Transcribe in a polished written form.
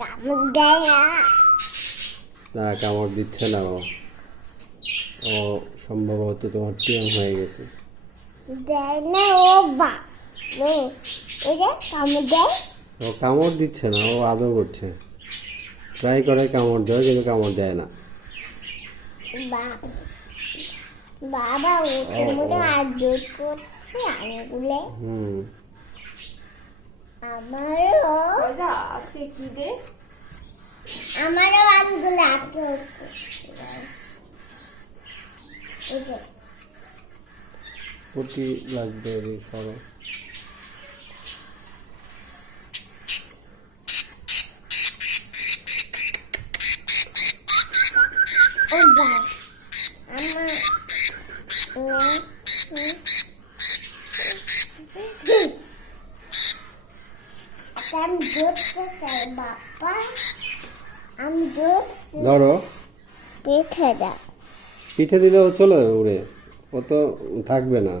কামড় দেয় না। না, কামড় দিচ্ছে না ও। ও সম্ভবত তোমার টিএম হয়ে গেছে। দেয় না ও ও ওই যে কামড় দেয়। ও কামড় দিচ্ছে না, ও আদর করছে। ট্রাই করে কামড় দেওয়া, কিন্তু কামড় দেয় না। বাবা ওর মধ্যে আদর করছে আঙুলে। আমারও আজকে কি দে? আমারও আঙুলে আদর করছে। প্রতি লাগবে সরো। ও বা আমার আমি ধরতে চাই বাবা, আমি ধরো, পিঠে দাও। পিঠে দিলে ও চলে যাবে উড়ে, ও তো থাকবে না।